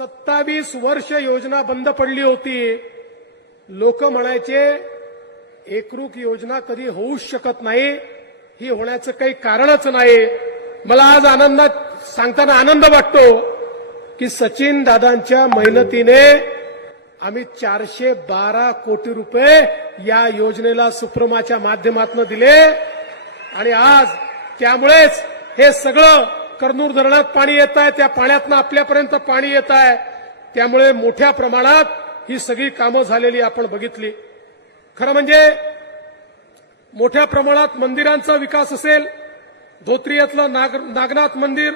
27 वर्ष योजना बंद पडली होती. लोक म्हणायचे एकरूप योजना कधी होऊच शकत नाही, ही होण्याचं काही कारणच नाही. मला आज आनंदात सांगताना आनंद वाटतो की सचिन दादांच्या मेहनतीने आम्ही 412 कोटी रुपये या योजनेला सुप्रमाच्या माध्यमातून दिले आणि आज त्यामुळेच हे सगळं कर्नूल धरणात पाणी येत आहे, त्या पाण्यातनं आपल्यापर्यंत पाणी येत आहे. त्यामुळे मोठ्या प्रमाणात ही सगळी कामं झालेली आपण बघितली. खरं म्हणजे मोठ्या प्रमाणात मंदिरांचा विकास असेल, धोत्रियातलं नागनाथ मंदिर,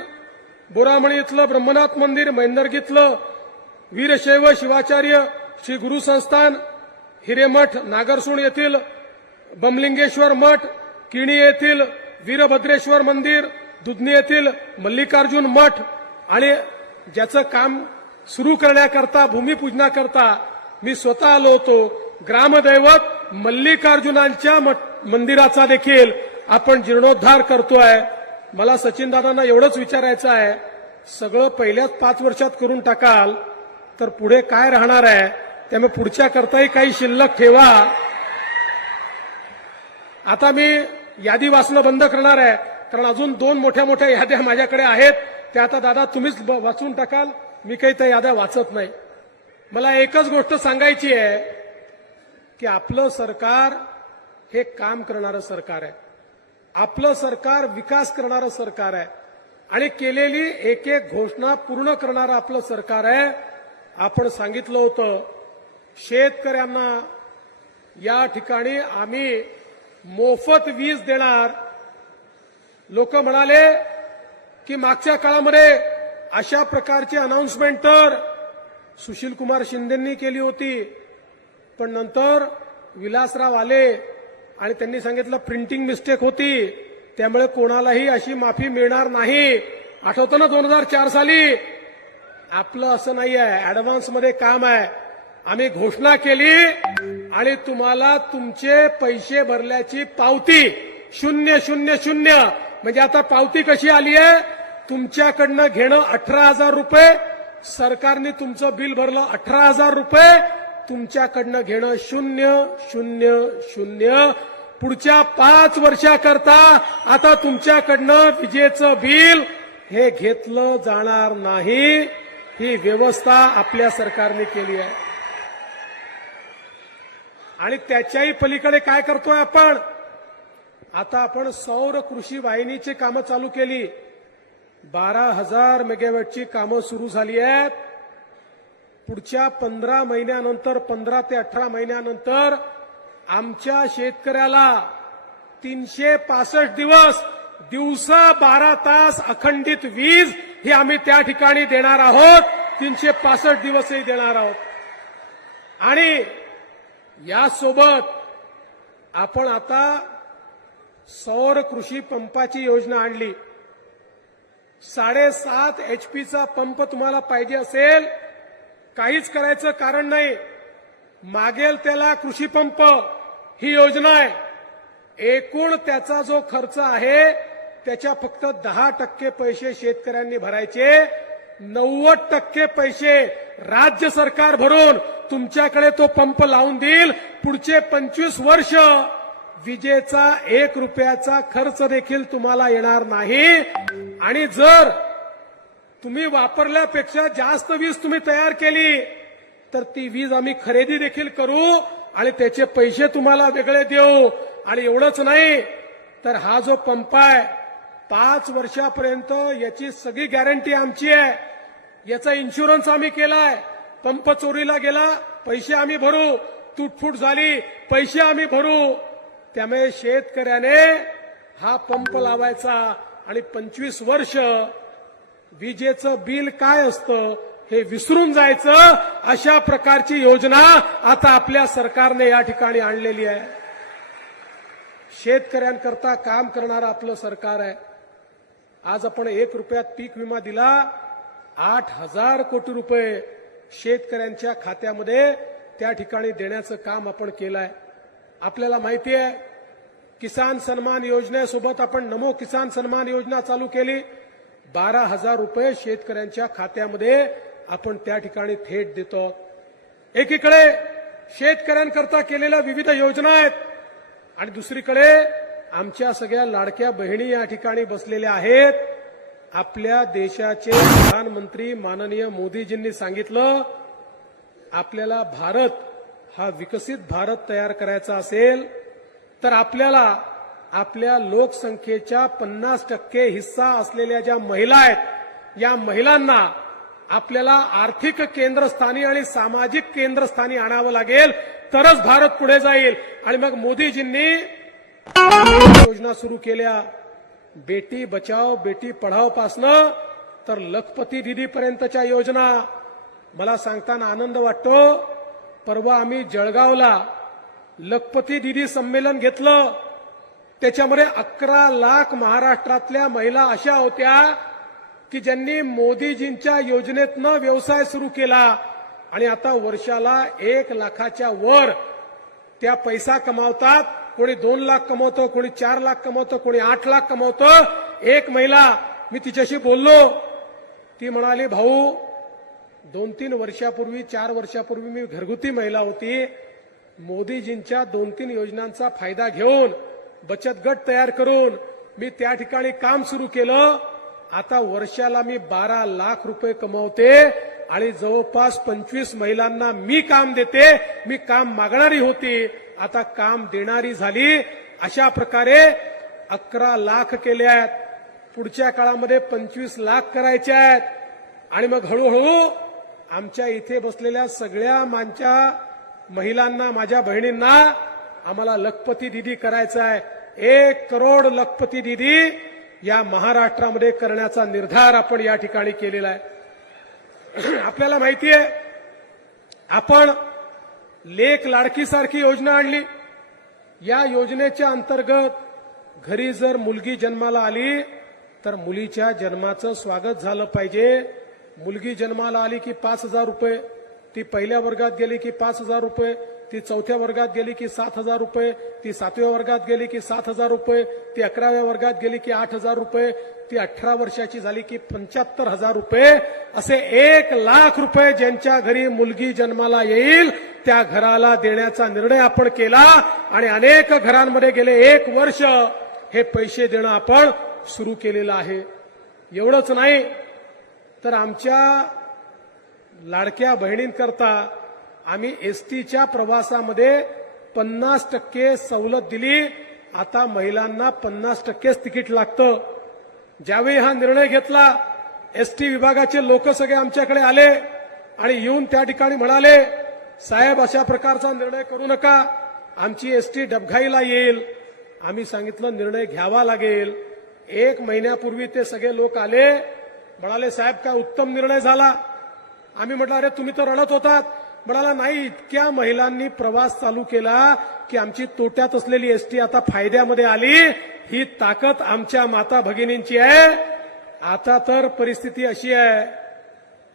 बोरामणी इथलं ब्रह्मनाथ मंदिर, मैंदर्गीतलं वीरशैव शिवाचार्य श्री गुरु संस्थान, हिरेमठ नागरसूळ येथील बमलिंगेश्वर मठ, किणी येथील वीरभद्रेश्वर मंदिर, दुधनी येथील मल्लिकार्जुन मठ आणि ज्याचं काम सुरू करण्याकरता भूमिपूजनाकरता मी स्वतः आलो होतो. ग्रामदैवत मल्लिकार्जुनांच्या मंदिराचा देखील आपण जीर्णोद्धार करतोय. मला सचिनदादांना एवढंच विचारायचं आहे, सगळं पहिल्याच 5 वर्षात करून टाकाल तर पुढे काय राहणार आहे? त्यामुळे पुढच्या करताही काही शिल्लक ठेवा. आता मी यादी वाचणं बंद करणार आहे, कारण अजून 2 मोठ्या मोठ्या याद्या माझ्याकडे आहेत. त्या आता दादा तुम्हीच वाचून टाकाल, मी काही त्या याद्या वाचत नाही. मला एकच गोष्ट सांगायची आहे की आपलं सरकार हे काम करणारं सरकार आहे. आपलं सरकार विकास करणारं सरकार आहे आणि केलेली एक एक घोषणा पूर्ण करणारं आपलं सरकार आहे. आपण सांगितलं होतं शेतकऱ्यांना या ठिकाणी आम्ही मोफत वीज देणार. लोक म्हणाले की मागच्या काळामध्ये अशा प्रकारची अनाउन्समेंट तर सुशीलकुमार शिंदेंनी केली होती, पण नंतर विलासराव आले आणि त्यांनी सांगितलं प्रिंटिंग मिस्टेक होती, त्यामुळे कोणालाही अशी माफी मिळणार नाही. आठवतं ना 2004 साली? आपलं असं नाही आहे, ऍडव्हान्समध्ये काम आहे. आम्ही घोषणा केली आणि तुम्हाला तुमचे पैसे भरल्याची पावती 000 म्हणजे आता पावती कशी आली आहे? तुमच्याकडनं घेणं 18,000 रुपये, सरकारने तुमचं बिल भरलं 18,000 रुपये, तुमच्याकडनं घेणं 000. पुढच्या 5 वर्षाकरता आता तुमच्याकडनं विजेचं बिल हे घेतलं जाणार नाही. ही व्यवस्था आपल्या सरकारने केली आहे. आणि त्याच्याही पलीकडे काय करतोय आपण? आता आपण सौर कृषी वाहिनीची कामं चालू केली. 12,000 मेगावॅटची कामं सुरू झाली आहेत. पुढच्या 15 महिन्यानंतर 15 ते 18 महिन्यानंतर आमच्या शेतकऱ्याला 365 दिवस दिवसा 12 तास अखंडित वीज ही आम्ही त्या ठिकाणी देणार आहोत. 365 दिवसही देणार आहोत. आणि यासोबत आपण आता सौर कृषी पंपाची योजना आणली. 7.5 HPचा पंप तुम्हाला पाहिजे असेल, काहीच करायचं कारण नाही, मागेल त्याला कृषी पंप ही योजना आहे. एकूण त्याचा जो खर्च आहे त्याच्या फक्त 10% पैसे शेतकऱ्यांनी भरायचे, 90% पैसे राज्य सरकार भरून तुमच्याकडे तो पंप लावून देईल. पुढचे 25 वर्ष विजेचा 1 रुपयाचा खर्च देखील तुम्हाला येणार नाही. आणि जर तुम्ही वापरल्यापेक्षा जास्त वीज तुम्ही तयार केली तर ती वीज आम्ही खरेदी देखील करू आणि त्याचे पैसे तुम्हाला वेगळे देऊ. आणि एवढंच नाही तर हा जो पंप आहे 5 वर्षापर्यंत याची सगळी गॅरंटी आमची आहे. याचा इन्शुरन्स आम्ही केलाय. पंप चोरीला गेला पैसे आम्ही भरू, तुटफूट झाली पैसे आम्ही भरू. त्यामुळे शेतकऱ्याने हा पंप लावायचा आणि 25 वर्ष विजेचं बिल काय असतं हे विसरून जायचं. अशा प्रकारची योजना आता आपल्या सरकारने या ठिकाणी आणलेली आहे. शेतकऱ्यांकरता काम करणारं आपलं सरकार आहे. आज आपण 1 रुपयात पीक विमा दिला. 8,000 कोटी रुपये शेतकऱ्यांच्या खात्यामध्ये त्या ठिकाणी देण्याचं काम आपण केलं आहे. आपल्याला माहिती आहे किसान सन्मान योजनेसोबत आपण नमो किसान सन्मान योजना चालू केली. 12,000 रुपये शेतकऱ्यांच्या खात्यामध्ये आपण त्या ठिकाणी थेट देतो. एकीकडे शेतकऱ्यांकरता केलेल्या विविध योजना आहेत आणि दुसरीकडे आमच्या सगळ्या लाडक्या बहिणी या ठिकाणी बसलेल्या आहेत. आपल्या देशाचे प्रधानमंत्री माननीय मोदीजींनी सांगितलं, आपल्याला भारत हा विकसित भारत तयार करायचा असेल तर आपल्याला आपल्या लोकसंख्येच्या 50% हिस्सा असलेल्या ज्या महिला आहेत या महिलांना आपल्याला आर्थिक केंद्रस्थानी आणि सामाजिक केंद्रस्थानी आणावं लागेल, तरच भारत पुढे जाईल. आणि मग मोदीजींनी योजना सुरू केल्या, बेटी बचाओ बेटी पढाओ पासनं तर लखपती दीदी पर्यंतच्या योजना. मला सांगताना आनंद वाटतो, परवा आम्ही जळगावला लखपती दीदी संमेलन घेतलं. त्याच्यामध्ये 11 लाख महाराष्ट्रातल्या महिला अशा होत्या की ज्यांनी मोदीजींच्या योजनेतनं व्यवसाय सुरू केला आणि आता वर्षाला 1 लाखाच्या वर त्या पैसा कमावतात. कोणी 2 लाख कमवतो, कोणी 4 लाख कमवतो, कोणी 8 लाख कमवतो. एक महिला, मी तिच्याशी बोललो, ती म्हणाली, भाऊ 2-3 वर्षापूर्वी 4 वर्षापूर्वी मी घरगुती महिला होती. मोदीजींच्या 2-3 योजनांचा फायदा घेऊन बचत गट तयार करून मी त्या ठिकाणी काम सुरू केलं. आता वर्षाला मी 12 लाख रुपये कमवते आणि जवळपास 25 महिलांना मी काम देते. मी काम मागणारी होती, आता काम देणारी झाली. अशा प्रकारे 11 लाख केले आहेत. पुढच्या काळामध्ये 25 लाख करायचे आहेत. आणि मग हळूहळू आमच्या इथे बसलेल्या सगळ्या महिलांना, माझ्या बहिणींना आम्हाला लखपती दीदी करायचं आहे. 1 करोड लखपती दीदी या महाराष्ट्रामध्ये करण्याचा निर्धार आपण या ठिकाणी केलेला आहे. आपल्याला माहिती आहे, आपण लेक लाडकीसारखी योजना आणली. या योजनेच्या अंतर्गत घरी जर मुलगी जन्माला आली तर मुलीच्या जन्माचं स्वागत झालं पाहिजे. मुलगी जन्माला आली की 5,000 रुपये, ती पहिल्या वर्गात गेली की 5,000 रुपये, ती 4थ्या वर्गात गेली की 7,000 रुपये, ती 7व्या वर्गात गेली की 7,000 रुपये, ती 11व्या वर्गात गेली की 8,000 रुपये, ती 18 वर्षाची झाली की 75,000 रुपये. असे 1 लाख रुपये ज्यांच्या घरी मुलगी जन्माला येईल त्या घराला देण्याचा निर्णय आपण केला. आणि अनेक घरांमध्ये गेले 1 वर्ष हे पैसे देणं आपण सुरू केलेलं आहे. एवढंच नाही तर आमच्या लाडक्या बहिणींकरता आम्ही एसटीच्या प्रवासामध्ये 50% सवलत दिली. आता महिलांना 50%च तिकीट लागतं. ज्यावेळी हा निर्णय घेतला, एसटी विभागाचे लोक सगळे आमच्याकडे आले आणि येऊन त्या ठिकाणी म्हणाले, साहेब अशा प्रकारचा निर्णय करू नका, आमची एसटी डबघाईला येईल. आम्ही सांगितलं निर्णय घ्यावा लागेल. 1 महिन्यापूर्वी ते सगळे लोक आले, म्हणाले साहेब काय उत्तम निर्णय झाला. आम्ही म्हटलं अरे तुम्ही तर रडत होतात. म्हणाला नाही, इतक्या महिलांनी प्रवास चालू केला की आमची तोट्यात असलेली एसटी आता फायद्यामध्ये आली. ही ताकद आमच्या माता भगिनींची आहे. आता तर परिस्थिती अशी आहे,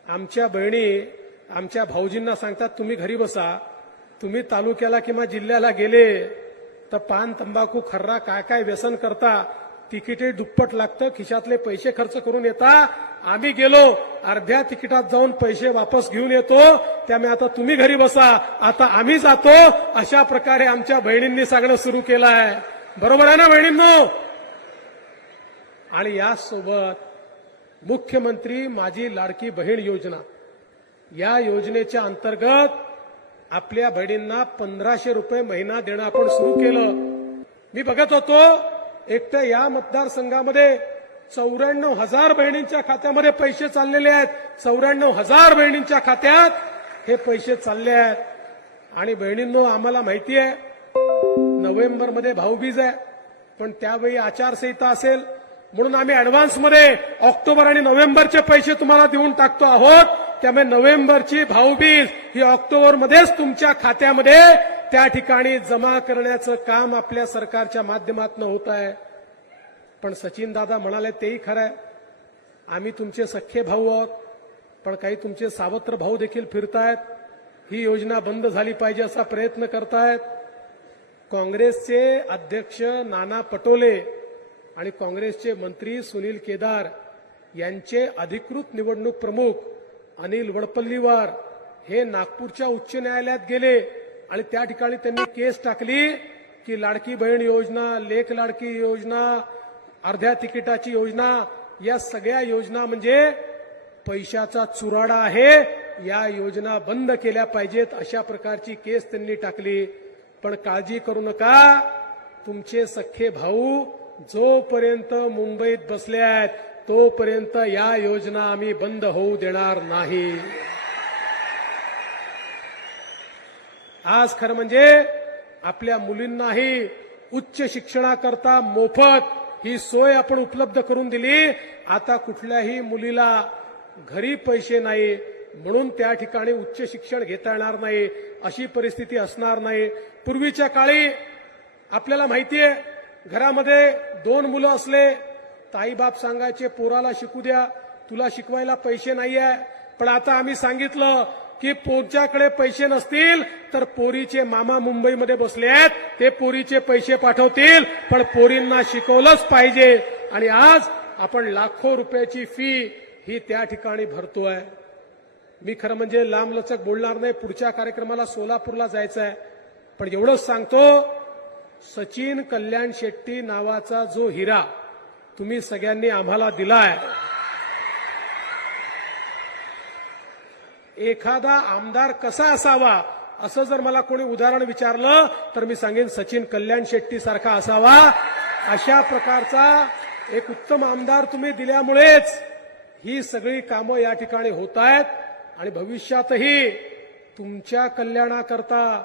आमच्या बहिणी आमच्या भाऊजींना सांगतात तुम्ही घरी बसा. तुम्ही तालुक्याला किंवा जिल्ह्याला गेले तर पान तंबाखू खर्रा काय काय व्यसन करता, तिकीटे दुप्पट लागतं, खिशातले पैसे खर्च करून येता. आम्ही गेलो अर्ध्या तिकिटात जाऊन पैसे वापस घेऊन येतो. त्यामुळे आता तुम्ही घरी बसा, आता आम्ही जातो. अशा प्रकारे आमच्या बहिणींनी सांगणं सुरू केलं आहे. बरोबर आहे ना बहिणींनो? आणि यासोबत मुख्यमंत्री माझी लाडकी बहीण योजना, या योजनेच्या अंतर्गत आपल्या बहिणींना 1,500 रुपये महिना देणं आपण सुरू केलं. मी बघत होतो एकट्या या मतदारसंघामध्ये 94,000 बहिणींच्या खात्यामध्ये पैसे चाललेले आहेत. 94,000 बहिणींच्या खात्यात हे पैसे चालले आहेत. आणि बहिणींनो आम्हाला माहिती आहे नोव्हेंबरमध्ये भाऊबीज आहे, पण त्यावेळी आचारसंहिता असेल म्हणून आम्ही अॅडव्हान्समध्ये ऑक्टोबर आणि नोव्हेंबरचे पैसे तुम्हाला देऊन टाकतो आहोत. त्यामुळे नोव्हेंबरची भाऊबीज ही ऑक्टोबरमध्येच तुमच्या खात्यामध्ये त्या ठिकाणी जमा करण्याचं काम आपल्या सरकारच्या माध्यमातून होत आहे. पण सचिन दादा म्हणाले तेही खरं आहे, आम्ही तुमचे सख्खे भाऊ आहोत, पण काही तुमचे सावत्र भाऊ देखील फिरतायत. ही योजना बंद झाली पाहिजे असा प्रयत्न करतायत. काँग्रेसचे अध्यक्ष नाना पटोले आणि काँग्रेसचे मंत्री सुनील केदार यांचे अधिकृत निवडणूक प्रमुख अनिल वडपल्लीवर हे नागपूरच्या उच्च न्यायालयात गेले आणि त्या ठिकाणी त्यांनी केस टाकली की लाडकी बहीण योजना, लेक लाडकी योजना, अर्ध्या तिकिटाची योजना, या सगळ्या योजना म्हणजे पैशाचा चुराडा आहे, या योजना बंद केल्या पाहिजेत, अशा प्रकारची केस त्यांनी टाकली. पण काळजी करू नका, तुमचे सख्खे भाऊ जोपर्यंत मुंबईत बसले आहेत तोपर्यंत या योजना आम्ही बंद होऊ देणार नाही. आज खरं म्हणजे आपल्या मुलींनाही उच्च शिक्षणाकरता मोफत ही सोय आपण उपलब्ध करून दिली. आता कुठल्याही मुलीला घरी पैसे नाही म्हणून त्या ठिकाणी उच्च शिक्षण घेता येणार नाही, अशी परिस्थिती असणार नाही. पूर्वीच्या काळी आपल्याला माहितीये, घरामध्ये 2 मुलं असले ताईबाप सांगायचे पोराला शिकू द्या, तुला शिकवायला पैसे नाहीये. पण आता आम्ही सांगितलं की पोरच्याकडे पैसे नसतील तर पोरीचे मामा मुंबईमध्ये बसले आहेत, ते पोरीचे पैसे पाठवतील, पण पोरींना शिकवलंच पाहिजे. आणि आज आपण लाखो रुपयाची फी ही त्या ठिकाणी भरतोय. मी खरं म्हणजे लांबलचक बोलणार नाही, पुढच्या कार्यक्रमाला सोलापूरला जायचं आहे. पण एवढंच सांगतो, सचिन कल्याण शेट्टी नावाचा जो हिरा तुम्ही सगळ्यांनी आम्हाला दिलाय, एखादा आमदार कसा असावा असं जर मला कोणी उदाहरण विचारलं तर मी सांगेन सचिन कल्याण शेट्टी सारखा असावा. अशा प्रकारचा एक उत्तम आमदार तुम्ही दिल्यामुळेच ही सगळी कामं या ठिकाणी होत आहेत. आणि भविष्यातही तुमच्या कल्याणाकरता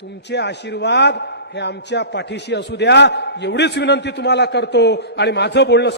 तुमचे आशीर्वाद हे आमच्या पाठीशी असू द्या, एवढीच विनंती तुम्हाला करतो. आणि माझं बोलणं